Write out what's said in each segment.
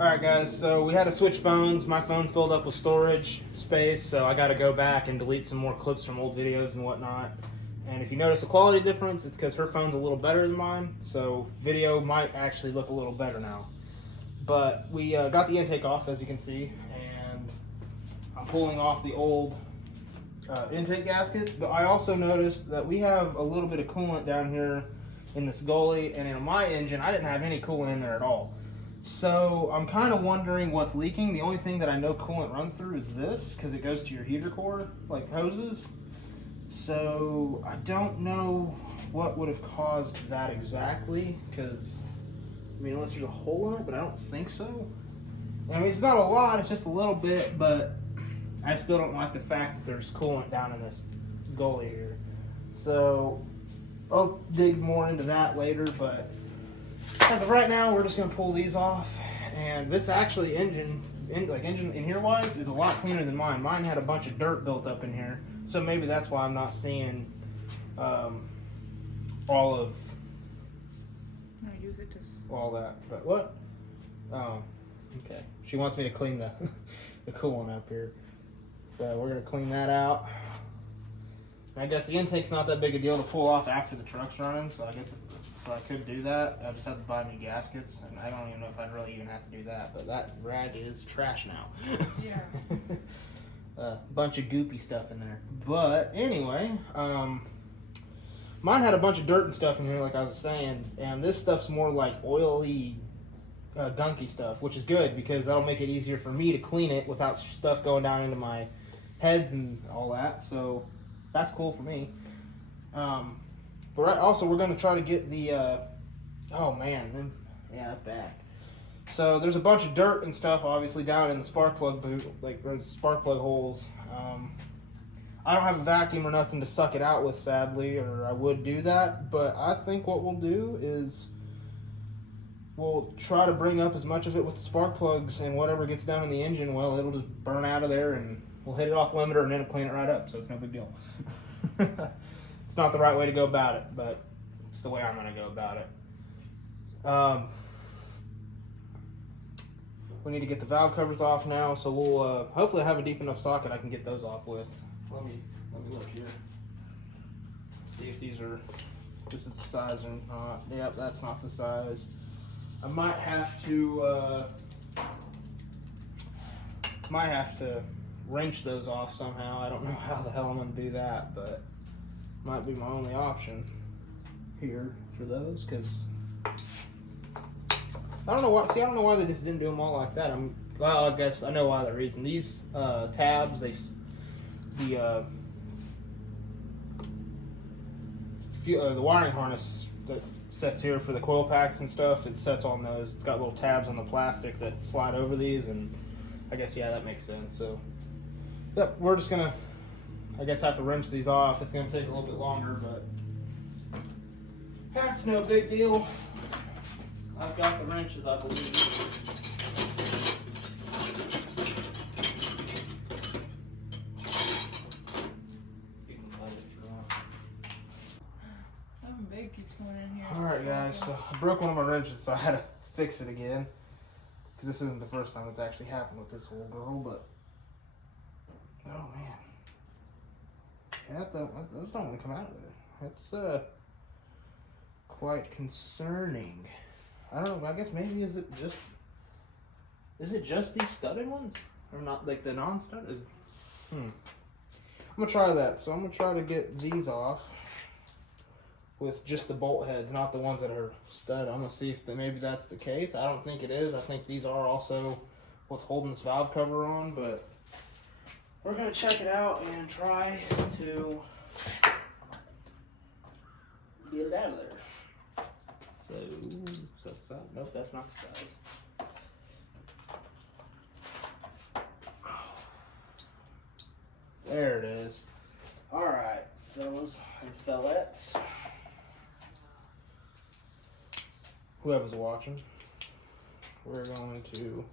Alright guys, so we had to switch phones. My phone filled up with storage space, so I got to go back and delete some more clips from old videos and whatnot. And if you notice a quality difference, it's because her phone's a little better than mine, so video might actually look a little better now. But we got the intake off, as you can see, and I'm pulling off the old intake gaskets. But I also noticed that we have a little bit of coolant down here in this gully, and in my engine, I didn't have any coolant in there at all. So I'm kind of wondering what's leaking. The only thing that I know coolant runs through is this, because it goes to your heater core, like hoses. So I don't know what would have caused that exactly, because, I mean, unless there's a hole in it, but I don't think so. I mean, it's not a lot, it's just a little bit, but I still don't like the fact that there's coolant down in this gully here. So I'll dig more into that later, but as of right now, we're just gonna pull these off. And this actually engine in here wise is a lot cleaner than mine. Mine had a bunch of dirt built up in here, so maybe that's why I'm not seeing all of all that. But what? Oh, okay. She wants me to clean the the coolant up here, so we're gonna clean that out. I guess the intake's not that big a deal to pull off after the truck's running, so I guess I could do that. I just have to buy new gaskets, and I don't even know if I'd really even have to do that, but that rag is trash now. Yeah. A bunch of goopy stuff in there. But anyway, mine had a bunch of dirt and stuff in here, like I was saying, and this stuff's more like oily, gunky stuff, which is good because that'll make it easier for me to clean it without stuff going down into my heads and all that, so that's cool for me. But also, we're going to try to get the, oh man, yeah, that's bad. So there's a bunch of dirt and stuff, obviously, down in the spark plug boot, like there's spark plug holes. I don't have a vacuum or nothing to suck it out with, sadly, or I would do that. But I think what we'll do is we'll try to bring up as much of it with the spark plugs, and whatever gets down in the engine, well, it'll just burn out of there, and we'll hit it off limiter, and then it'll clean it right up, so it's no big deal. It's not the right way to go about it, but it's the way I'm going to go about it. We need to get the valve covers off now, so we'll hopefully have a deep enough socket I can get those off with. Let me look here. See if this is the size or not. Yep, that's not the size. I might have to wrench those off somehow. I don't know how the hell I'm going to do that, but might be my only option here for those, because I don't know why. See, I don't know why they just didn't do them all like that. Well, I guess I know why. The reason these tabs, the wiring harness that sets here for the coil packs and stuff, it sets on those. It's got little tabs on the plastic that slide over these, and I guess, yeah, that makes sense. So, yep, we're just gonna, I guess, have to wrench these off. It's gonna take a little bit longer, but that's no big deal. I've got the wrenches, I believe. You can plug it if you want. Something big keeps going in here. Alright guys, so I broke one of my wrenches, so I had to fix it again. Because this isn't the first time it's actually happened with this little girl, but oh man. Yeah, those don't want to come out of there. That's quite concerning. I don't know, I guess maybe is it just these studded ones? Or not, like the non-studded? I'm gonna try that. So I'm gonna try to get these off with just the bolt heads, not the ones that are studded. I'm gonna see if maybe that's the case. I don't think it is. I think these are also what's holding this valve cover on, but we're gonna check it out and try to get it out of there. So that's the size. Nope, that's not the size. There it is. Alright, fellas and fellettes. Whoever's watching, we're going to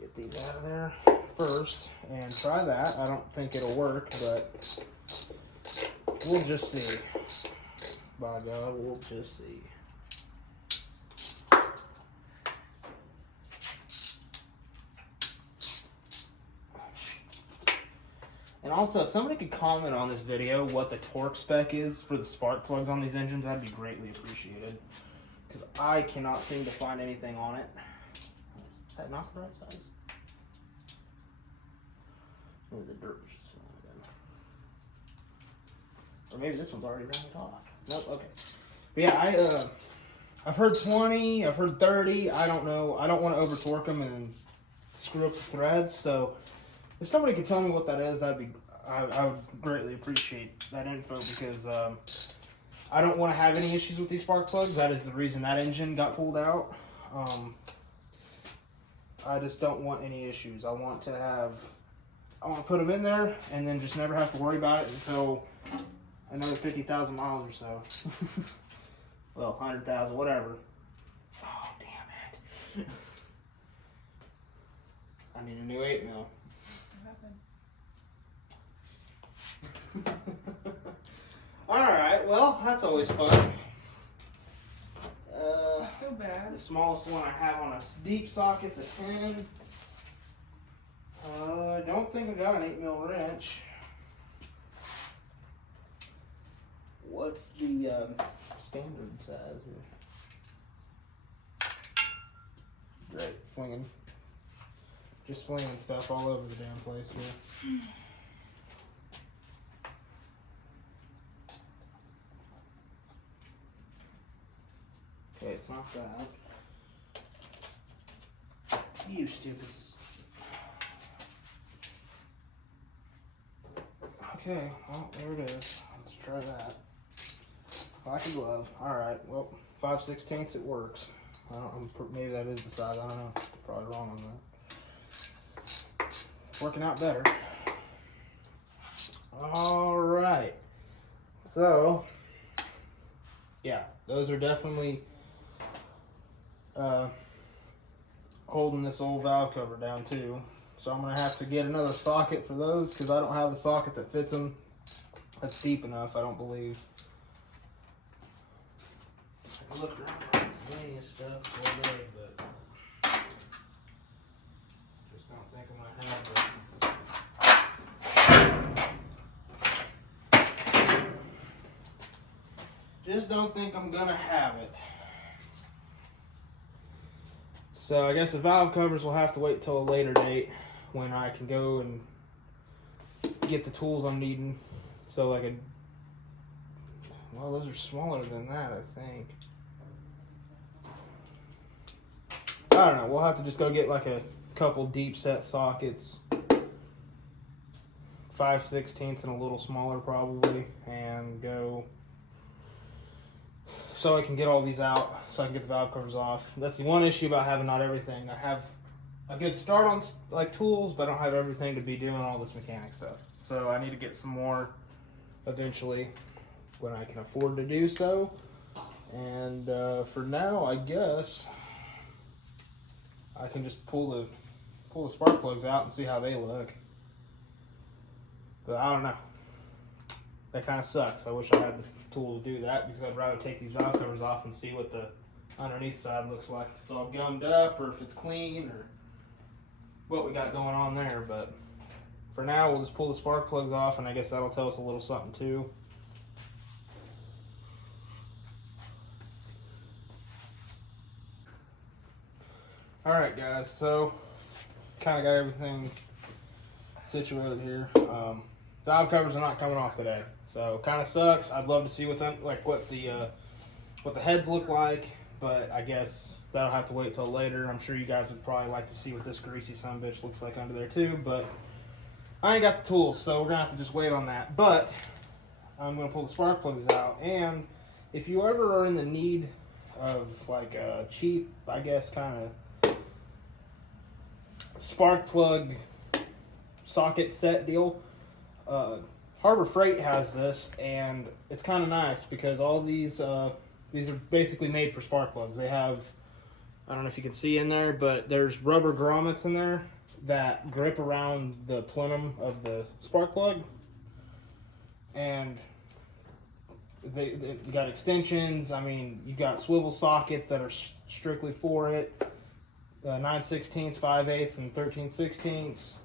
get these out of there first and try that. I don't think it'll work, but we'll just see. By God, we'll just see. And also, if somebody could comment on this video what the torque spec is for the spark plugs on these engines, that'd be greatly appreciated. Because I cannot seem to find anything on it. Is that not the right size? Maybe the dirt was just falling in. Or maybe this one's already rounded off. Nope, okay. But yeah, I've heard 20, I've heard 30, I don't know. I don't want to over torque them and screw up the threads, so if somebody could tell me what that is, I would greatly appreciate that info, because I don't want to have any issues with these spark plugs. That is the reason that engine got pulled out. I just don't want any issues. I want to put them in there and then just never have to worry about it until another 50,000 miles or so. Well, 100,000, whatever. Oh, damn it. I need a new 8mm. Alright, well, that's always fun. Not so bad. The smallest one I have on a deep socket's a 10. I don't think I got an 8mm wrench. What's the standard size here? Great, just flinging stuff all over the damn place here. Okay, it's not that. You stupid. Okay, well, there it is. Let's try that. Like a glove. Alright, well, 5/16 it works. Maybe that is the size, I don't know. Probably wrong on that. Working out better. Alright. So, yeah, those are definitely holding this old valve cover down too. So I'm going to have to get another socket for those, because I don't have a socket that fits them that's deep enough, I don't believe. I look around for miscellaneous stuff all day, but just don't think I'm going to have it. Just don't think I'm going to have it. So I guess the valve covers will have to wait till a later date when I can go and get the tools I'm needing. So like well, those are smaller than that, I think. I don't know, we'll have to just go get like a couple deep set sockets. 5/16 and a little smaller probably, and go so I can get all these out, so I can get the valve covers off. That's the one issue about having not everything. I have a good start on like tools, but I don't have everything to be doing all this mechanic stuff. So I need to get some more eventually when I can afford to do so. And for now, I guess I can just pull the spark plugs out and see how they look. But I don't know. That kind of sucks. I wish I had the tool to do that, because I'd rather take these valve covers off and see what the underneath side looks like. If it's all gummed up or if it's clean or what we got going on there. But for now, we'll just pull the spark plugs off, and I guess that'll tell us a little something too. Alright guys, so kind of got everything situated here. Valve covers are not coming off today, so kind of sucks. I'd love to see what the heads look like, but I guess that'll have to wait till later. I'm sure you guys would probably like to see what this greasy sumbitch looks like under there too, but I ain't got the tools, so we're gonna have to just wait on that. But I'm gonna pull the spark plugs out, and if you ever are in the need of like a cheap, I guess, kind of spark plug socket set deal, Harbor Freight has this, and it's kind of nice because all these are basically made for spark plugs. They have, I don't know if you can see in there, but there's rubber grommets in there that grip around the plenum of the spark plug, and they got extensions. I mean, you got swivel sockets that are strictly for it, 9/16, 5/8, and 13/16.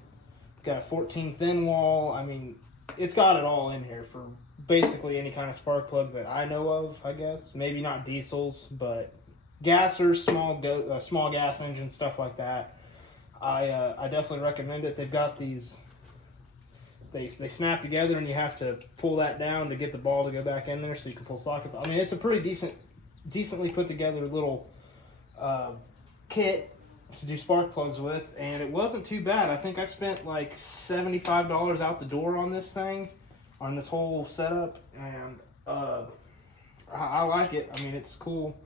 got a 14 thin wall. I mean, it's got it all in here for basically any kind of spark plug that I know of, I guess. Maybe not diesels, but gassers, small gas engines, stuff like that. I definitely recommend it. They've got these, they snap together and you have to pull that down to get the ball to go back in there so you can pull sockets. I mean, it's a pretty decently put together little kit to do spark plugs with, and it wasn't too bad. I think I spent like $75 out the door on this thing, on this whole setup, and I like it. I mean, it's cool.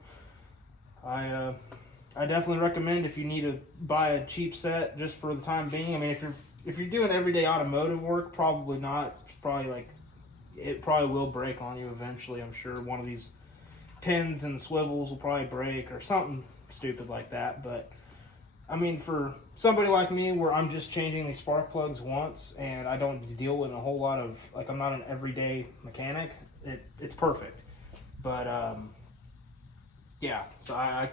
I definitely recommend if you need to buy a cheap set just for the time being. I mean, if you're doing everyday automotive work, probably not. It's probably like, it probably will break on you eventually. I'm sure one of these pins and swivels will probably break or something stupid like that. But I mean, for somebody like me where I'm just changing these spark plugs once and I don't deal with a whole lot of, like, I'm not an everyday mechanic, it's perfect. But yeah, so I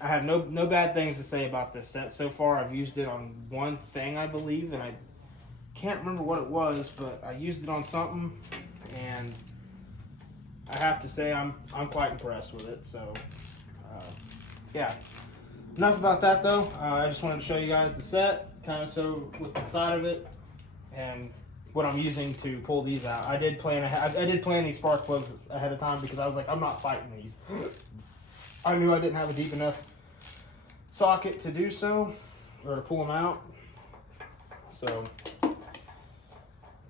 have no bad things to say about this set so far. I've used it on one thing, I believe, and I can't remember what it was, but I used it on something, and I have to say I'm quite impressed with it. So yeah, enough about that though. I just wanted to show you guys the set, kind of so what's inside of it, and what I'm using to pull these out. I did plan these spark plugs ahead of time because I was like, I'm not fighting these. I knew I didn't have a deep enough socket to do so, or to pull them out. So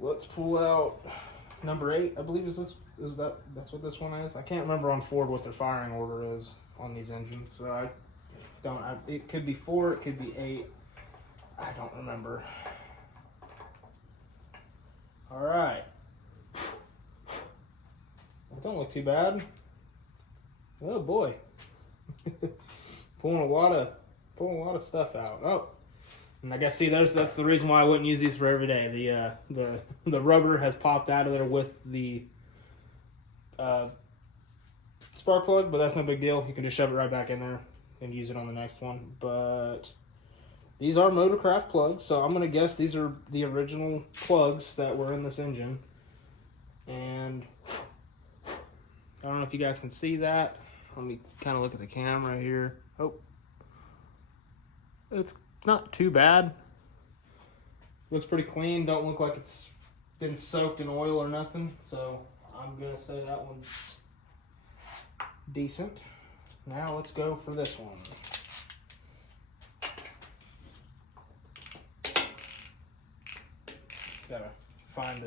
let's pull out number 8. I believe that's what this one is. I can't remember on Ford what their firing order is on these engines. So it could be 4, it could be 8. I don't remember. All right. That don't look too bad. Oh boy. pulling a lot of stuff out. Oh, and I guess that's the reason why I wouldn't use these for every day. The rubber has popped out of there with the spark plug, but that's no big deal. You can just shove it right back in there and use it on the next one. But these are Motorcraft plugs, so I'm gonna guess these are the original plugs that were in this engine. And I don't know if you guys can see that. Let me kind of look at the camera here. Oh, it's not too bad. Looks pretty clean. Don't look like it's been soaked in oil or nothing. So I'm gonna say that one's decent. Now let's go for this one. Gotta find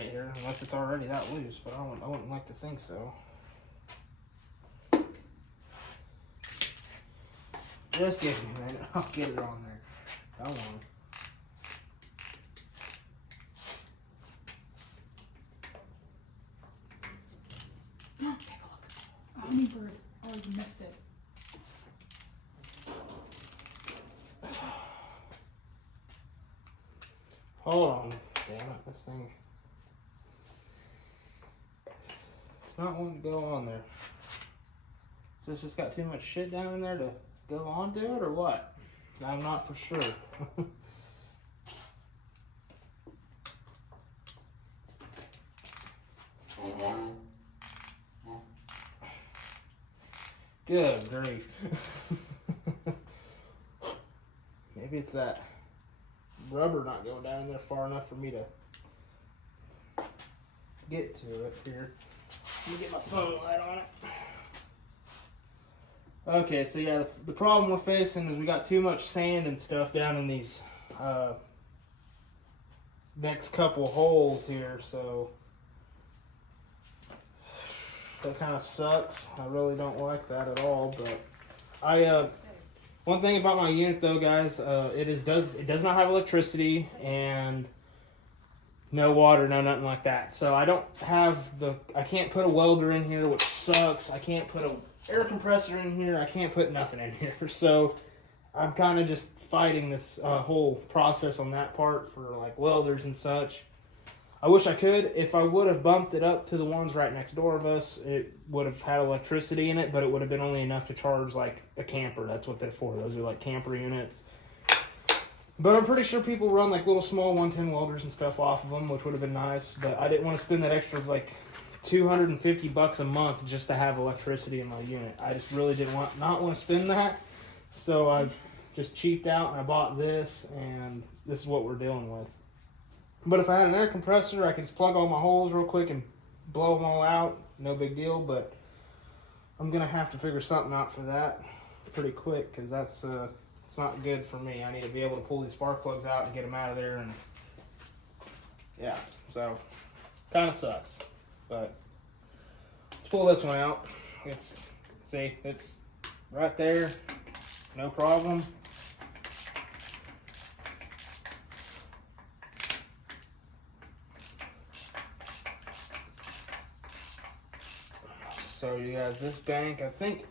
it here, unless it's already that loose. But I wouldn't like to think so. Just give me a minute. I'll get it on there. Come on. Hummingbird. Oh, you missed it. Hold on. Damn it, this thing. It's not wanting to go on there. So it's just got too much shit down in there to go onto it, or what? I'm not for sure. Good grief. Maybe it's that rubber not going down in there far enough for me to get to it here. Let me get my phone light on it. Okay, so yeah, the problem we're facing is we got too much sand and stuff down in these next couple holes here, so that kind of sucks. I really don't like that at all. But one thing about my unit though, guys, it does not have electricity and no water, no nothing like that. So I can't put a welder in here, which sucks. I can't put a air compressor in here. I can't put nothing in here. So I'm kind of just fighting this whole process on that part for like welders and such. I wish I could. If I would have bumped it up to the ones right next door of us, it would have had electricity in it, but it would have been only enough to charge like a camper. That's what they're for. Those are like camper units. But I'm pretty sure people run like little small 110 welders and stuff off of them, which would have been nice. But I didn't want to spend that extra like $250 a month just to have electricity in my unit. I just really didn't not want to spend that. So I just cheaped out and I bought this, and this is what we're dealing with. But if I had an air compressor, I could just plug all my holes real quick and blow them all out. No big deal, but I'm going to have to figure something out for that pretty quick, because that's it's not good for me. I need to be able to pull these spark plugs out and get them out of there, and yeah, so kind of sucks. But let's pull this one out. See, it's right there, no problem. So you guys, this bank, I think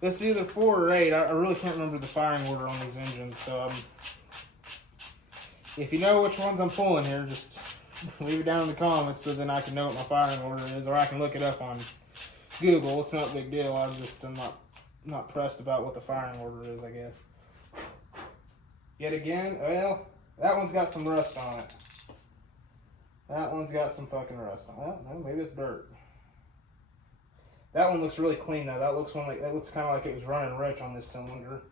this is either 4 or 8. I really can't remember the firing order on these engines. So if you know which ones I'm pulling here, just leave it down in the comments so then I can know what my firing order is, or I can look it up on Google. It's not a big deal. I'm not pressed about what the firing order is, I guess. Yet again, well, that one's got some rust on it. That one's got some fucking rust on it. Well, no, maybe it's dirt. That one looks really clean though. That looks kind of like it was running rich on this cylinder.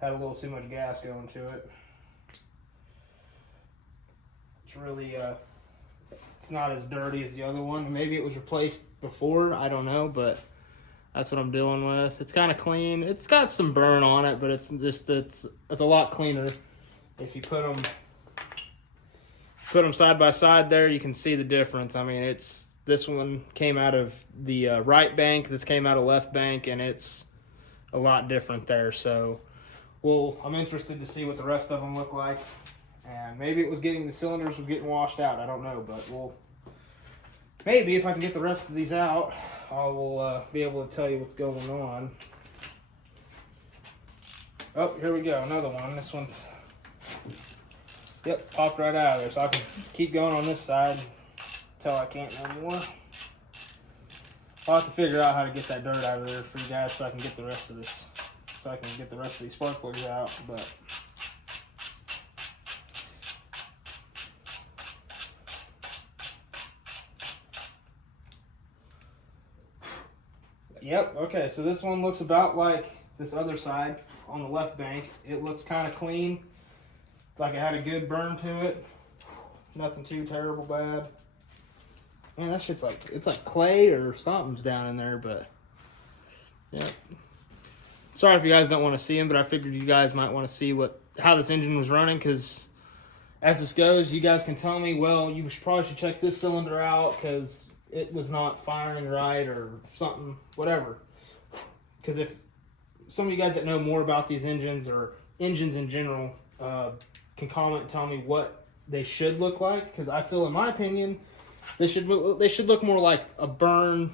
Had a little too much gas going to it. It's really it's not as dirty as the other one. Maybe it was replaced before. I don't know, but that's what I'm dealing with. It's kind of clean. It's got some burn on it, but it's a lot cleaner. If you put them side by side there, you can see the difference. I mean, this one came out of the right bank, this came out of left bank, and it's a lot different there. So, I'm interested to see what the rest of them look like. And maybe it was the cylinders were getting washed out. I don't know, but maybe if I can get the rest of these out, I will be able to tell you what's going on. Oh, here we go, another one. This one's, yep, popped right out of there. So I can keep going on this side until I can't no more. I'll have to figure out how to get that dirt out of there for you guys so I can get the rest of this, these spark plugs out. But yep, okay, so this one looks about like this other side on the left bank. It looks kind of clean, like it had a good burn to it. Nothing too terrible bad. Man, that shit's it's like clay or something's down in there, but yeah. Sorry if you guys don't want to see them, but I figured you guys might want to see how this engine was running, because as this goes, you guys can tell me, well, you probably should check this cylinder out because it was not firing right or something, whatever. Because if some of you guys that know more about these engines or engines in general can comment and tell me what they should look like, because I feel, in my opinion, they should look more like a burn,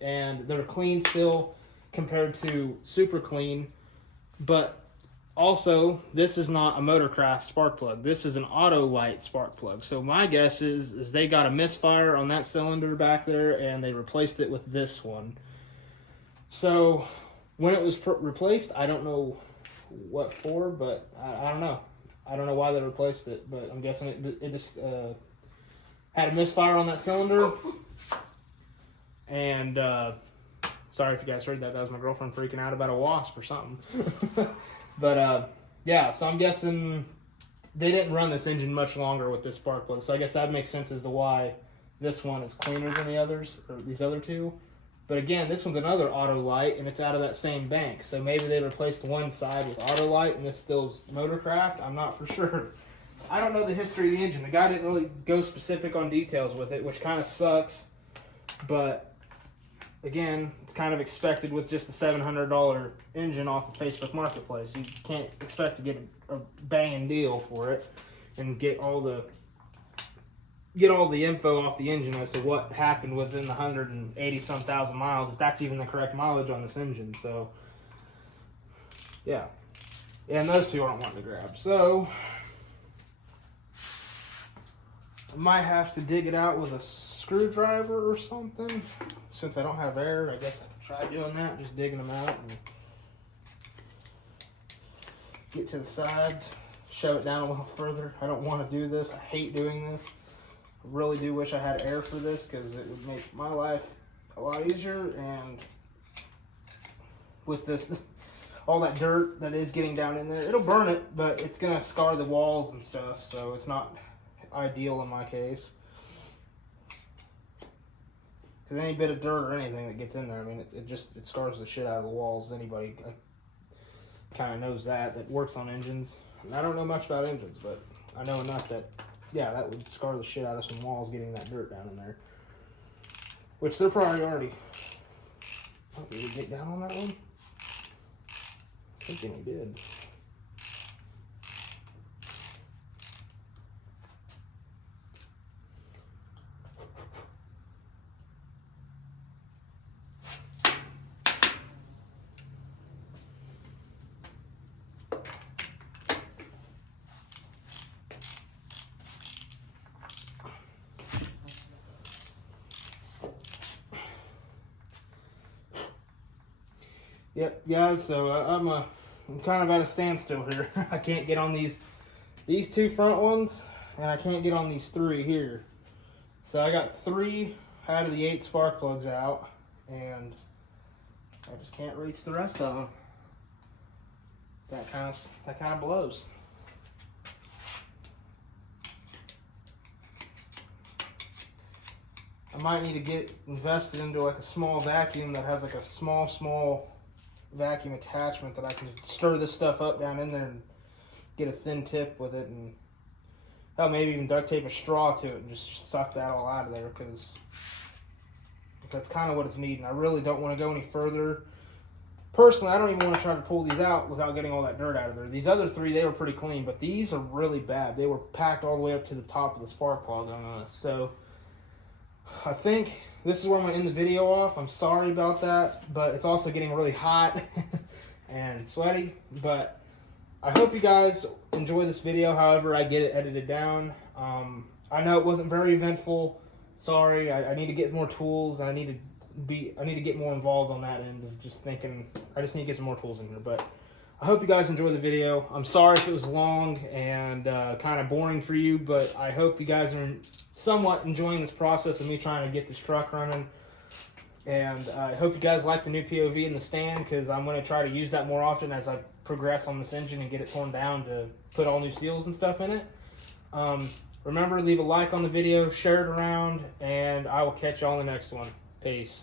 and they're clean still compared to super clean. But also, this is not a Motorcraft spark plug. This is an Autolite spark plug. So my guess is they got a misfire on that cylinder back there, and they replaced it with this one. So when it was replaced, I don't know what for, but I don't know. I don't know why they replaced it, but I'm guessing it just had a misfire on that cylinder. And sorry if you guys heard that. That was my girlfriend freaking out about a wasp or something. But yeah, so I'm guessing they didn't run this engine much longer with this spark plug. So I guess that makes sense as to why this one is cleaner than the others, or these other two. But again, this one's another Autolite, and it's out of that same bank. So maybe they replaced one side with Autolite, and this still's Motorcraft. I'm not for sure. I don't know the history of the engine. The guy didn't really go specific on details with it, which kind of sucks. But again, it's kind of expected with just a $700 engine off of Facebook Marketplace. You can't expect to get a banging deal for it and get all the info off the engine as to what happened within the 180-some thousand miles, if that's even the correct mileage on this engine. So, yeah. And those two aren't wanting to grab. So, I might have to dig it out with a screwdriver or something. Since I don't have air, I guess I can try doing that, just digging them out and get to the sides. shove it down a little further. I don't want to do this. I hate doing this. I really do wish I had air for this because it would make my life a lot easier. And with this, all that dirt that is getting down in there, it'll burn it, but it's gonna scar the walls and stuff, so it's not ideal in my case. Because any bit of dirt or anything that gets in there, I mean, it scars the shit out of the walls. Anybody kind of knows that works on engines. And I don't know much about engines, but I know enough that, yeah, that would scar the shit out of some walls getting that dirt down in there. Which they're probably already... Oh, did we get down on that one? Thinking he did. Yep, guys, so I'm kind of at a standstill here. I can't get on these two front ones, and I can't get on these three here. So I got 3 out of the 8 spark plugs out, and I just can't reach the rest of them. That kind of blows. I might need to get invested into like a small vacuum that has like a small vacuum attachment that I can stir this stuff up down in there and get a thin tip with it, and hell, maybe even duct tape a straw to it and just suck that all out of there, because that's kind of what it's needing. I really don't want to go any further. Personally, I don't even want to try to pull these out without getting all that dirt out of there. These other 3, they were pretty clean, but these are really bad. They were packed all the way up to the top of the spark plug on us. So I think this is where I'm going to end the video off. I'm sorry about that, but it's also getting really hot and sweaty. But I hope you guys enjoy this video however I get it edited down. I know it wasn't very eventful. Sorry, I need to get more tools, and I need to get more involved on that end of just thinking, I just need to get some more tools in here. But I hope you guys enjoy the video. I'm sorry if it was long and kind of boring for you, but I hope you guys are somewhat enjoying this process of me trying to get this truck running. And I hope you guys like the new POV in the stand, because I'm going to try to use that more often as I progress on this engine and get it torn down to put all new seals and stuff in it. Remember, leave a like on the video, share it around, and I will catch you on the next one. Peace.